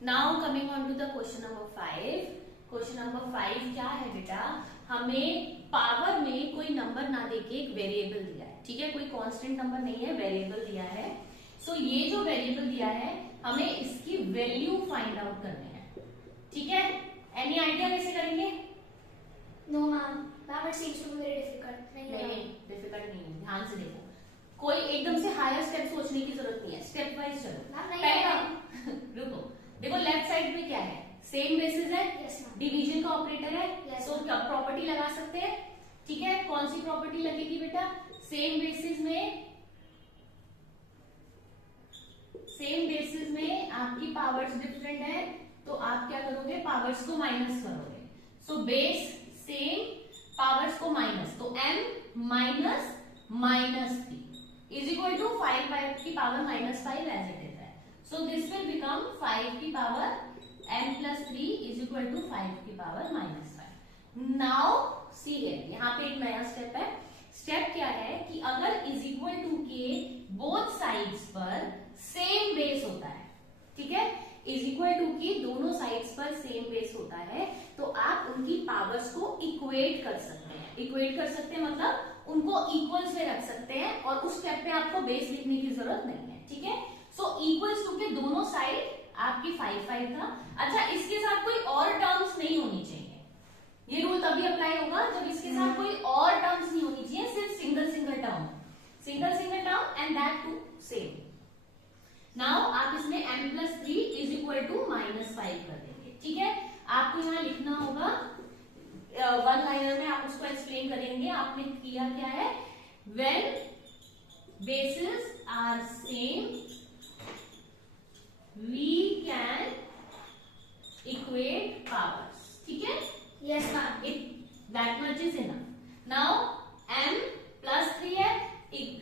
Now coming on to the question number 5। Question number 5 क्या है बेटा, हमें पावर में कोई नंबर ना देके एक वेरिएबल दिया है, ठीक है, कोई कांस्टेंट नंबर नहीं है, वेरिएबल दिया है। सो ये जो वेरिएबल दिया है हमें इसकी वैल्यू फाइंड आउट करनी है, ठीक है। एनी आइडिया कैसे करेंगे? No ma'am, it seems to be very difficult. नहीं, डिफिकल्ट नहीं है, ध्यान से देखो। कोई एकदम से हायर स्टेप सोचने की जरूरत नहीं है, स्टेप वाइज चलो। पहला रुको, देखो लेफ्ट साइड में क्या है, सेम बेसिस है, डिवीजन का ऑपरेटर है, सो प्रॉपर्टी लगा सकते हैं, ठीक है। कौन सी प्रॉपर्टी लगेगी बेटा? सेम बेसिस में आपकी पावर्स डिफरेंट है, तो आप क्या करोगे, पावर्स को माइनस करोगे। सो बेस सेम, पावर्स को माइनस, तो m minus -3 is equal to 5 की पावर -5 एज इट इज है। सो दिस विल बिकम 5 की power m plus 3 is equal to 5 की पावर -5। नाउ सी हियर, यहाँ पे एक नया स्टेप है। स्टेप क्या है कि अगर इज इक्वल टू के बोथ साइड्स पर सेम बेस होता है, ठीक है, इज इक्वल टू की दोनों साइड्स पर सेम बेस होता है, तो आप उनकी पावर्स को इक्वेट कर सकते हैं। इक्वेट कर सकते हैं मतलब उनको इक्वल्स में रख सकते हैं, और उस स्टेप पे आपको बेस लिखने की जरूरत नहीं है, ठीक है। सो इक्वल्स टू के दोनों साइड आपकी 5 था। अच्छा, इसके साथ कोई और टर्म्स नहीं होनी चाहिए, ये रूल तभी अप्लाई होगा जब इसके साथ कोई और टर्म्स नहीं होनी चाहिए, सिर्फ single term and that too same. Now आप इसमें m plus 3 is equal to -5 कर देंगे, ठीक है। आपको यहाँ लिखना होगा, वन लाइनर में आप उसको एक्सप्लेन करेंगे। आपने किया क्या है, when basis are same we can equate powers, ठीक है। Yes ma'am, that much is enough. Now m plus 3 है,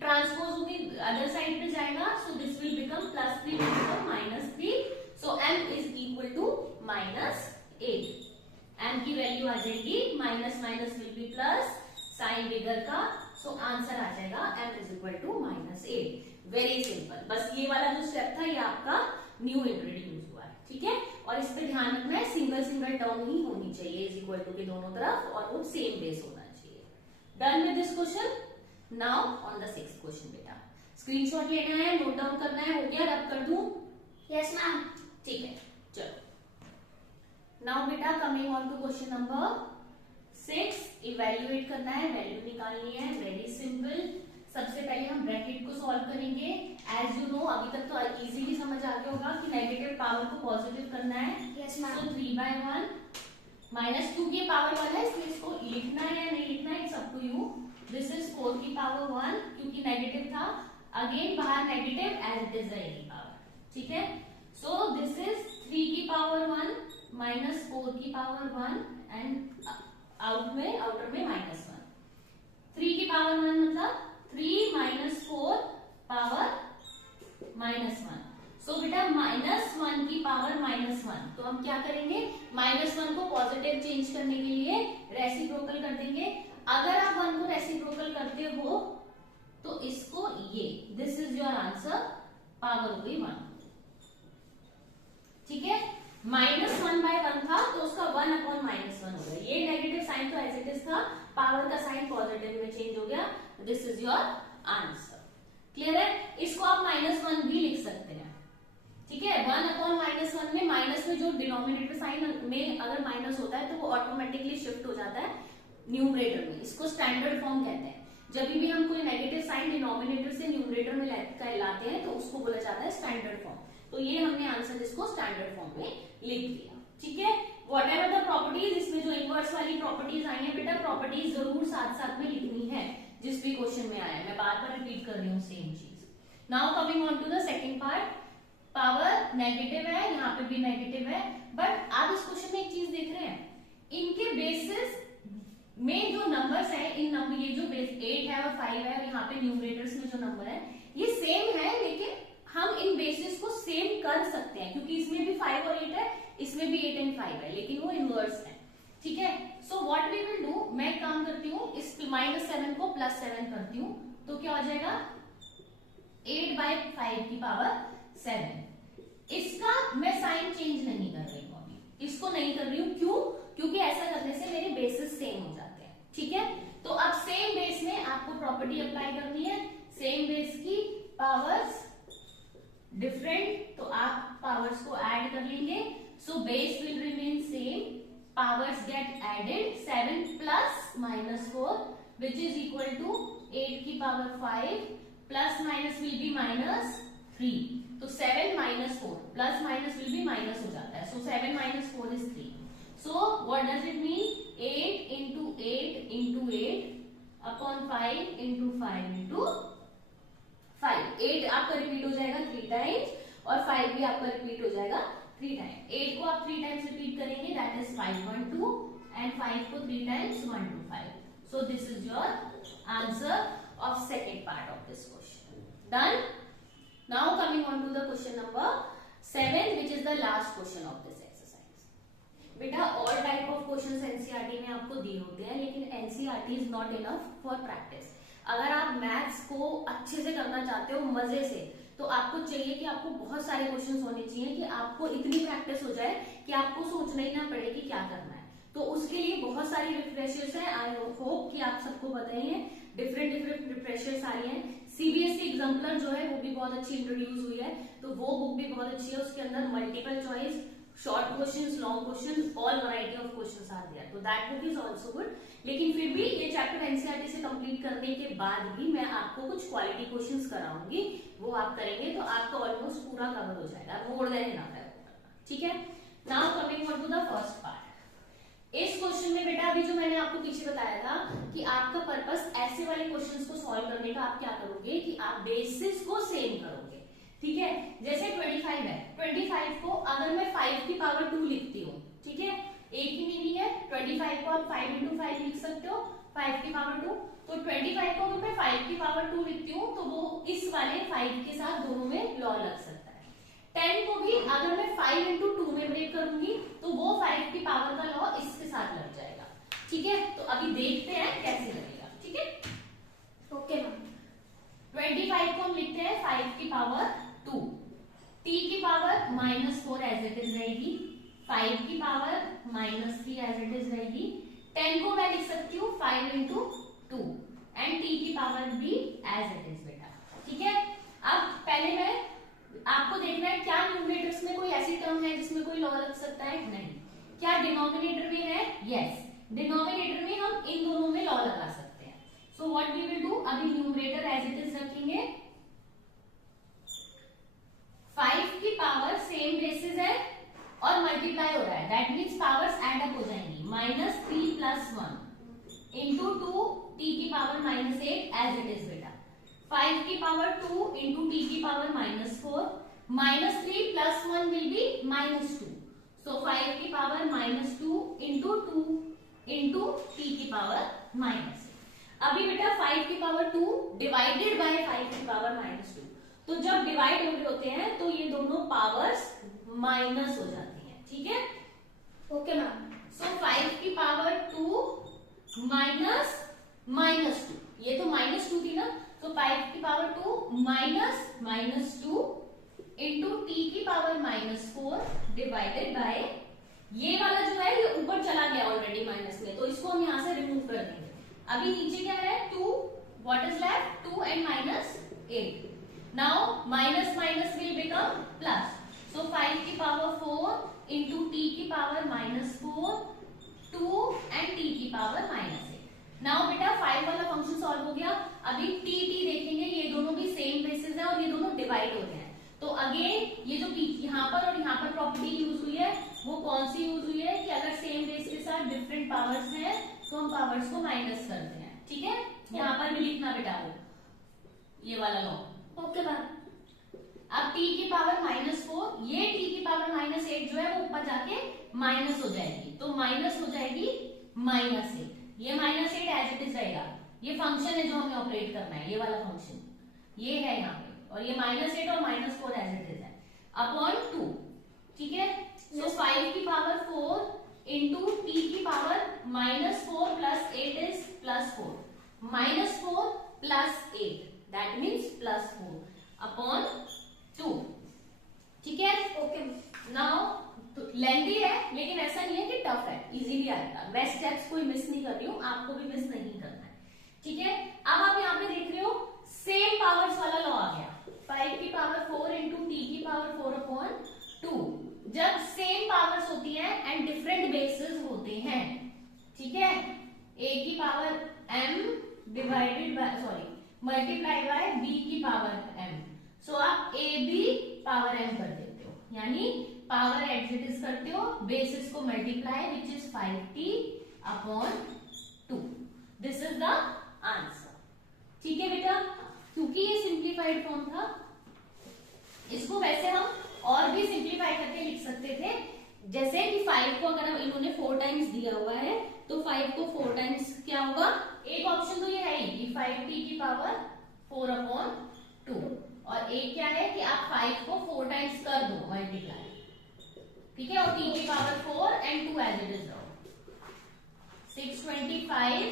ट्रांसपोज होगी अदर साइड पे जाएगा, so this will become +3 will become -3, so m is equal to -8। m की value आ जाएगी, minus will be plus, sign bigger का, so answer आ जाएगा m is equal to -8। Very simple. बस ये वाला जो स्टेप था ये आपका न्यू इंट्रोड्यूस हुआ है, ठीक है। और इस पे ध्यान रखना है, सिंगल टर्म ही होनी चाहिए इज इक्वल टू के दोनों तरफ, और वो सेम बेस होना चाहिए। Done with this question. Now on the 6th question बेटा, स्क्रीनशॉट लेना है, नोट डाउन करना है, हो गया? रब कर दूं? यस मैम, ठीक है, चलो। नाउ बेटा coming on to question number 6, evaluate करना है, वैल्यू निकालनी है, वेरी सिंपल। सबसे पहले हम ब्रैकेट को सॉल्व करेंगे। एज यू नो, अभी तक तो इजीली समझ आ गया होगा कि नेगेटिव पावर को पॉजिटिव करना है। यस मैम, सो 3/1 -2 की पावर 1 है, इसलिए इसको लिखना है या नहीं लिखना है, it's up to you. This is 4 की पावर 1, क्योंकि नेगेटिव था, अगेन बाहर नेगेटिव एज इट इज रहेगी पावर, ठीक है। सो दिस इज 3 की पावर 1 -4 की पावर 1 एंड आउटर में -1। 3 की पावर 1 मतलब 3 - 4 पावर -1। सो बेटा -1 की पावर -1, तो हम क्या करेंगे, -1 को पॉजिटिव चेंज करने के लिए रेसिप्रोकल कर देंगे। अगर आप 1 को रेसिप्रोकल करते हो तो इसको ये, this is your answer, power हो गई 1, ठीक है। -1/1 था तो उसका 1/-1 हो गया। ये नेगेटिव साइन तो एज इट इज था, पावर का साइन पॉजिटिव में चेंज हो गया, this is your answer. Clear है? इसको आप -1 भी लिख सकते हैं, ठीक है। 1/-1 में माइनस में जो डिनोमिनेटर साइन में अगर माइनस होता है तो वो ऑटोमेटिकली शिफ्ट हो जाता है न्यूमरेटर में, इसको स्टैंडर्ड फॉर्म कहते हैं। जब भी हम कोई नेगेटिव साइन डिनोमिनेटर से न्यूमरेटर में लाते हैं तो उसको बोला जाता है स्टैंडर्ड फॉर्म। तो ये हमने आंसर इसको स्टैंडर्ड फॉर्म में लिख दिया, ठीक है। वॉट एवर द प्रॉपर्टीज, इसमें जो इनवर्स वाली प्रॉपर्टीज आई है बेटा, प्रॉपर्टीज जरूर साथ में लिखनी है जिस भी क्वेश्चन में आया। मैं बार रिपीट कर रही हूँ सेम चीज। Now coming on to the second part, power negative है, यहाँ पे भी नेगेटिव है, बट आप इस क्वेश्चन में एक चीज देख रहे हैं, इनके बेसिस में जो नंबर्स है, इन नंबर, ये जो बेस 8 है और 5 है, और यहाँ पे न्यूमरेटर्स में जो नंबर है ये सेम है, लेकिन हम इन बेसिस को सेम कर सकते हैं, क्योंकि इसमें भी 5 और 8 है, इसमें भी 8 एंड 5 है, लेकिन वो इनवर्स है, ठीक है। So what we will do, मैं एक काम करती हूँ, इस -7 को +7 करती हूँ, तो क्या हो जाएगा, 8/5 की पावर 7। इसका मैं साइन चेंज नहीं कर रही हूँ, क्यों? क्योंकि ऐसा करने से मेरे बेसिस सेम हो जाते हैं, ठीक है। तो अब सेम बेस में आपको प्रॉपर्टी अप्लाई करनी है, सेम बेस की पावर्स डिफरेंट, तो आप पावर्स को ऐड कर लेंगे, so base will remain same, powers get added, 7 plus minus 4 which is equal to 8 की power 5 plus minus will be minus 3, तो 7 minus 4 plus minus will be minus हो जाता है, so 7 minus 4 is 3, so what does it mean? 8 into 8 into 8 upon 5 into 5 into 5, 8 आपका repeat हो जाएगा 3 times और 5 भी आपका रिपीट हो जाएगा 3 टाइम्स। 8 को आप 3 टाइम्स रिपीट करेंगे, दैट इज 5 1 2, एंड 5 को 3 times 1 2 5, so this is your answer of second part of this question. Done. Now coming on to the question number 7 which is the last question of this exercise. बेटा all type of questions NCERT में आपको दिए होते हैं, लेकिन NCERT is not enough for practice. अगर आप maths को अच्छे से करना चाहते हो मजे से, तो आपको चाहिए कि आपको बहुत सारे क्वेश्चंस होने चाहिए कि आपको इतनी प्रैक्टिस हो जाए कि आपको सोचना ही ना पड़े कि क्या करना है। तो उसके लिए बहुत सारी रिफ्रेशर्स हैं, आई होप कि आप सबको पता ही है, डिफरेंट डिफरेंट रिफ्रेशर्स आ रही हैं। सीबीएसई एग्जाम्पलर जो है वो भी बहुत अच्छी इंट्रोड्यूस हुई है, तो वो बुक भी बहुत अच्छी है, उसके अंदर multiple choice, short questions, long questions, all variety of questions are there, तो that book is also good. लेकिन फिर भी ये चैप्टर एनसीईआरटी से कंप्लीट करने के बाद भी मैं आपको कुछ क्वालिटी क्वेश्चंस कराऊंगी, वो आप करेंगे तो आपका ऑलमोस्ट पूरा कवर हो जाएगा, मोर देन इनफ है, ठीक है। Now coming on to the first part. इस क्वेश्चन में बेटा अभी जो मैंने आपको पीछे बताया था कि आपका पर्पस ऐसे वाले क्वेश्चंस को सॉल्व करने का, आप क्या करोगे कि आप बेसिस को सेम करोगे, ठीक है। जैसे 25 है, 25 को अगर मैं 5 की पावर 2 लिखती हूँ, ठीक है, एक ही मीनिंग है, 25 को आप 5 into 5 लिख सकते हो, 5 की पावर 2, तो 25 को अगर मैं 5 की पावर 2 लिखती हूँ तो वो इस वाले 5 के साथ दोनों में लॉ लग सकता है। 10 को भी अगर मैं 5 into 2 में ब्रेक करूंगी तो वो 5 की पावर का लॉ इसके साथ लग जाएगा, ठीक है। तो अभी देखते हैं कैसे लगेगा, ठीक है। Okay ma'am. 25 को हम लिखते हैं 5 की पावर 2, t की पावर -4 एज इट इज रहेगी, 5 की पावर -3 एज इट इज रहेगी, 10 को मैं लिख सकती हूँ 5 into 2 एंड t की पावर भी एज इट इज बेटा, ठीक है। अब पहले मैं आपको देखना है क्या न्यूमरेटर्स में कोई ऐसी टर्म है जिसमें कोई लॉ लग सकता है, नहीं। क्या डिनोमिनेटर में है, यस, डिनोमिनेटर में हम इन दोनों में लॉ लगा सकते हैं। So what we will do, अभी न्यूमरेटर एज इट इज रखेंगे, 5 की पावर सेम बेसिस है और मल्टीप्लाई हो रहा है, that means powers add up हो जाएंगी, -3 + 1 इंटू 2 t की पावर -8 एज इट इज बेटा, 5 की पावर 2 इंटू t की पावर -4, -3 + 1 विल बी -2, सो 5 की पावर -2 इंटू 2 इंटू t की पावर -8। अभी बेटा 5 की पावर 2 डिवाइडेड बाय 5 की पावर -2, तो जब डिवाइड हो रहे होते हैं तो ये दोनों पावर्स माइनस हो जाती हैं, ठीक है। Okay ma'am. सो 5 की पावर 2 माइनस -2, ये तो -2 थी ना, तो 5 की पावर 2 माइनस -2 इंटू t की पावर -4 डिवाइडेड बाय, ये वाला जो है ये ऊपर चला गया ऑलरेडी माइनस में, तो इसको हम यहां से रिमूव कर देंगे। अभी नीचे क्या है 2, what is left 2 and -8, now minus minus will become plus, so 5 की पावर 4 इंटू t की पावर -4, 2 एंड t की पावर -8। नाउ बेटा 5 वाला फंक्शन सॉल्व हो गया। अभी t देखेंगे, ये दोनों भी सेम बेसिस है और ये दोनों डिवाइड हो रहे हैं, तो अगेन ये जो यहाँ पर और यहाँ पर प्रॉपर्टी यूज हुई है वो कौन सी यूज हुई है कि अगर सेम बेस के साथ डिफरेंट पावर्स हैं तो हम पावर्स को माइनस करते हैं, ठीक है। यहाँ पर भी लिखना बेटा वो ये वाला लॉ, ओके मैम। अब t की पावर -4, ये t की पावर -8 जो है वो ऊपर जाके माइनस हो जाएगी, तो माइनस हो जाएगी -8, ये -8 एज इट इज रहेगा। ये फंक्शन है जो हमें ऑपरेट करना है, ये वाला फंक्शन ये है यहाँ पे, और ये -8 और -4 एज इट इज है अपॉन 2, ठीक है। सो 5 की पावर 4 इंटू t की power -4 + 8 is +4, -4 + 8 that means +4 upon 2, ठीक है। ओके। नाउ तो लेंथी है लेकिन ऐसा नहीं है कि टफ है, इजीली आएगा। मैं स्टेप्स कोई मिस नहीं कर रही हूँ, आपको भी मिस नहीं करना है, ठीक है। अब आप यहाँ पे देख रहे हो सेम पावर्स वाला लॉ आ गया, 5 की पावर 4 इंटू टी की पावर 4/2। जब सेम पावर्स होती है एंड डिफरेंट बेसिस होते हैं, ठीक है, a की power m divided by multiplied by b की पावर m। सो आप a b पावर m कर देते हो, यानी पावर एज इट इज करते हो, बेसिस को multiply which is 5t/2। This is the answer, ठीक है बेटा। क्योंकि ये सिंप्लीफाइड फॉर्म था, इसको वैसे हम और भी सिंप्लीफाई करके लिख सकते थे, जैसे कि 5 को अगर इन्होंने 4 टाइम्स दिया हुआ है तो 5 को 4 टाइम्स क्या होगा, एक ऑप्शन तो ये है ही कि 5t की पावर 4/2, और एक क्या है कि आप 5 को 4 टाइम्स कर दो मल्टीप्लाई, ठीक है, और t की power 4 and 2 as it is रहो, 625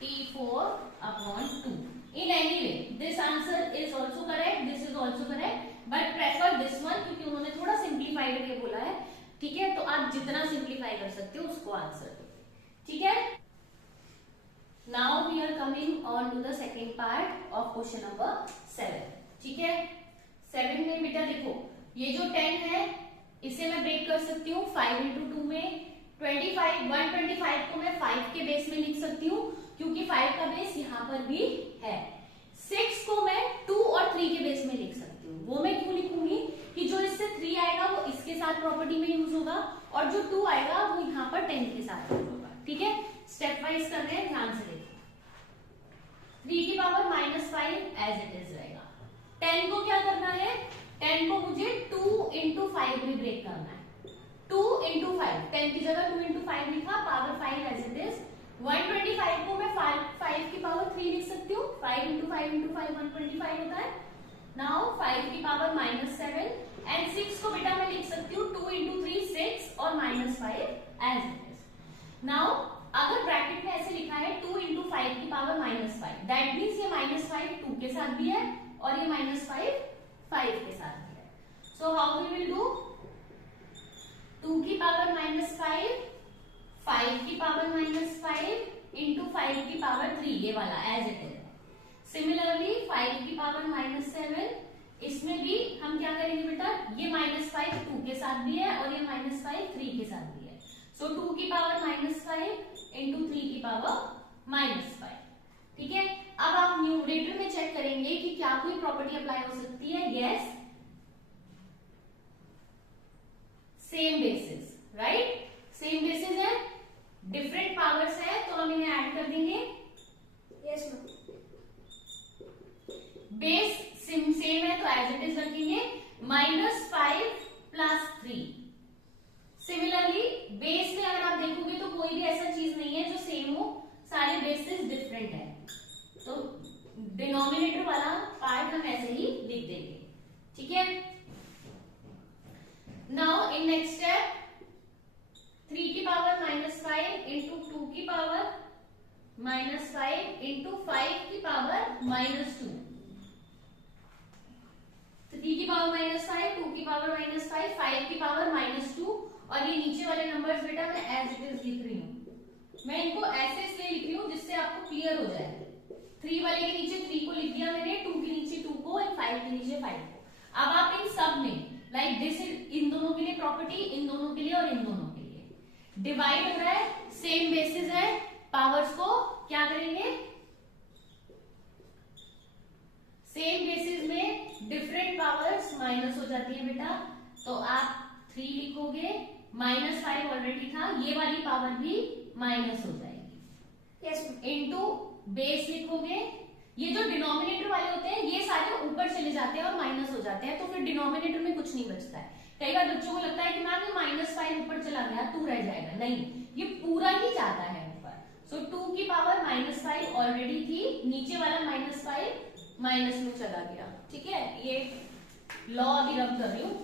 t4/2। In any way, this answer is also correct, this is also correct, but prefer this one क्योंकि उन्होंने थोड़ा सिंप्लीफाइड करके बोला है, ठीक है। तो आप जितना सिंप्लीफाई कर सकते हो उसको आंसर दो, ठीक है। Now we are coming on to the second part of question number 7, ठीक है। 7 में बेटा देखो, ये जो 10 है इसे मैं ब्रेक कर सकती हूँ 5 into 2 में, 125 को मैं 5 के बेस में लिख सकती हूँ क्योंकि 5 का बेस यहाँ पर भी है। 6 को मैं 2 और 3 के बेस में लिख सकती हूँ, वो मैं क्यों लिखूंगी कि जो इससे 3 आएगा वो इसके साथ प्रॉपर्टी में यूज होगा, और जो 2 आएगा वो यहाँ पर 10 के साथ यूज होगा, ठीक है। स्टेप वाइज कर रहे हैं, ध्यान से देखो। 3 की पावर -5 एज इट इज रहेगा। 10 को क्या करना है, 10 को मुझे 2 into 5 में ब्रेक करना है, 2 into 5, 10 की जगह 2 into 5 लिखा, पावर 5 एज इट इज। 125 को मैं 5 की पावर 3 लिख सकती हूँ, 5 into 5 into 5 125 होता है। नाउ 5 की पावर -7 एंड 6 को बेटा मैं लिख सकती हूँ 2 into 3 6 और -5 एज इट इज। नाउ अगर ब्रैकेट में ऐसे लिखा है 2 into 5 की पावर -5, दैट मीन्स ये -5 2 के साथ भी है और ये -5 5 के साथ भी है। So how we will do, 2 की पावर -5, 5 की पावर -5 इंटू 5 की पावर 3, ये वाला एज इट इज। सिमिलरली 5 की पावर -7, इसमें भी हम क्या करेंगे बेटा, ये -5 2 के साथ भी है और ये -5 3 के साथ भी है। सो 2 की पावर -5 इंटू 3 की पावर -5, ठीक है। अब आप न्यूमरेटर में चेक करेंगे कि क्या कोई प्रॉपर्टी अप्लाई हो सकती है, yes, same basis, right, same basis है, डिफरेंट पावर्स है तो हम इन्हें ऐड कर देंगे, यस मैम। बेस सेम है तो एज इट इज रखेंगे, -5 + 3। सिमिलरली बेस में अगर आप देखोगे तो कोई भी ऐसा चीज नहीं है जो सेम हो, सारे बेसिस डिफरेंट है, तो डिनोमिनेटर वाला पार्ट हम ऐसे ही लिख देंगे, ठीक है। नाउ इन नेक्स्ट स्टेप 3 की पावर -5 इंटू 2 की पावर -5 इंटू 5 की पावर -2, 3 की पावर -5, 2 की पावर -5, 5 की पावर -2, और ये नीचे वाले नंबर्स बेटा मैं एज इट इज लिख रही हूँ। मैं इनको ऐसे इसलिए लिख रही हूँ जिससे आपको क्लियर हो जाए। 3 वाले के नीचे 3 को लिख दिया मैंने, 2 के नीचे 2 को एंड 5 के नीचे 5 को। अब आप इन सब में लाइक दिस, इन दोनों के लिए प्रॉपर्टी, इन दोनों के लिए और इन दोनों के लिए डिवाइड हो रहा है, सेम बेसिस है, पावर्स को क्या करेंगे, सेम बेसिस में डिफरेंट पावर्स माइनस हो जाती है बेटा, तो आप 3 लिखोगे, -5 ऑलरेडी था, ये वाली पावर भी माइनस हो जाएगी, यस, इनटू बेस लिखोगे। ये जो डिनोमिनेटर वाले होते हैं ये सारे ऊपर चले जाते हैं और माइनस हो जाते हैं, तो फिर डिनोमिनेटर में कुछ नहीं बचता है। कई बार बच्चों को लगता है कि मैम ये -5 ऊपर चला गया 2 रह जाएगा, नहीं, ये पूरा ही जाता है ऊपर। सो 2 की पावर -5 ऑलरेडी थी, नीचे वाला -5 माइनस में चला गया, ठीक है। ये लॉ अभी रब कर रही हूं।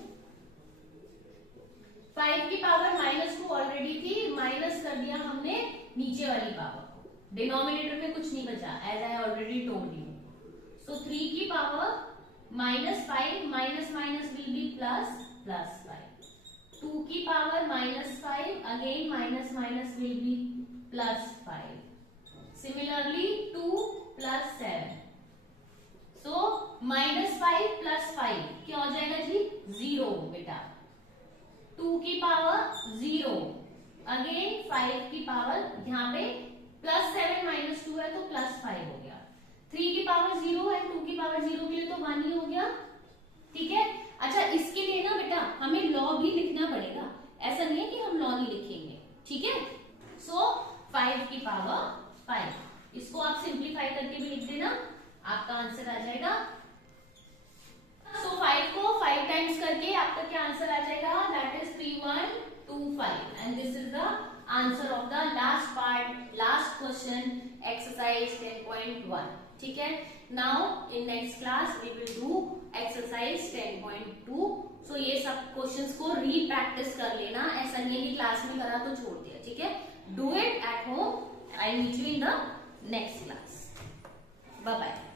5 की पावर -2 ऑलरेडी थी, माइनस कर दिया हमने नीचे वाली पावर को, डिनोमिनेटर में कुछ नहीं बचा, as I already told you. So 3 की power -5 minus minus will be plus, +5। 2 की power -2 again minus minus will be plus 5. Similarly 2 plus 7. So minus 5 plus 5 क्या हो जाएगा जी? 0 बेटा. 2 की पावर 0. अगेन 5 की पावर यहाँ पे प्लस 7 माइनस 2 है तो प्लस 5 हो गया. 3 की पावर 0 है, 2 की पावर 0 के लिए तो 1 ही हो गया. ठीक है. अच्छा, इसके लिए ना बेटा हमें लॉ भी लिखना पड़ेगा. ऐसा नहीं है कि हम लॉ नहीं लिखेंगे. ठीक है. सो 5 की पावर 5, इसको आप सिंप्लीफाई करके भी लिख देना, आपका आंसर आ जाएगा. सो 5 को 5 टाइम्स करके आपका क्या आंसर आ जाएगा? That is 3125 and this is the answer of the last part, last question, exercise 10.1. ठीक है. Now in next class we will do exercise 10.2. So ये सब क्वेश्चंस को री प्रैक्टिस कर लेना. ऐसा नहीं है कि क्लास में करा तो छोड़ दिया. ठीक है. Do it at home. I meet you in the next class. Bye bye.